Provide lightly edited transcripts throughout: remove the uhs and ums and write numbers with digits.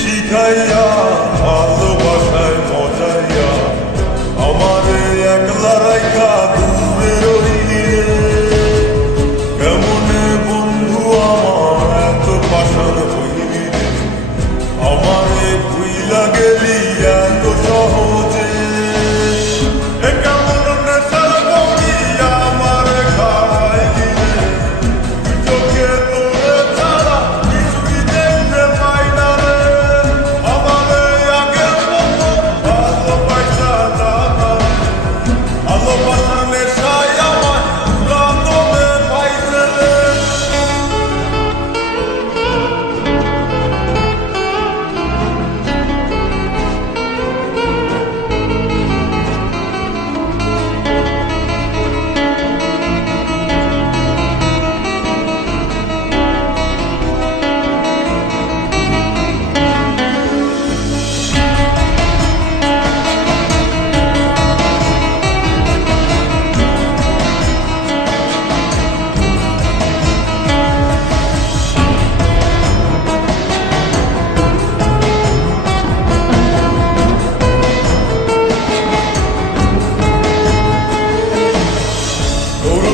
শিখাইয়া ভালোবাসায় মজাইয়া আমারে একলা রাইখা দূরে রইলে কেমনে বন্ধু আমার এত পাশার হইলি রে আমারে ভুইলা গেলি এত সহজে কেমন নেশার করিয়া আমারে খাওয়াইলি রে চোখে তোরে ছাড়া কিছুই দেখতে পাই না রে আমারে আগের মতো ভালোবাসা জানা ভালোবাসার নেশায় আমার রাতবে পাইছে রে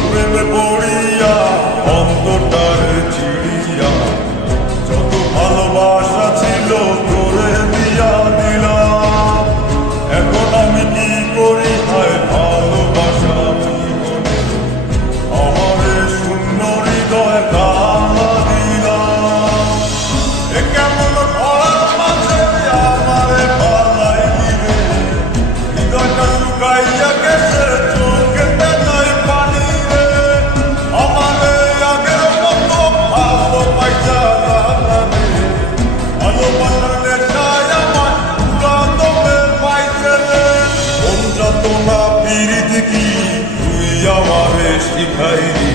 প্রেমে পড়িয়া অন্তরটারে চিড়িয়া যত ভালোবাসা ছিল তোরে দিয়া দিলাম এখন আমি কি করি হায় ভালোবাসা জীবনে আমারে শূন্য হৃদয় কান্না দিলাম কেমন ভরার মাঝে আমারে পালাইলি রে হৃদয়টা শুকাইয়া গেছে চোখেতে নাই পানি রে আমারে আগের মতো ভালোবাসা জানা রে ভালোবাসার নেশায় আমার পুরাতনে পাইছে রে কোন যাতনা পীড়িত কি তুই আমারে শিখাইলি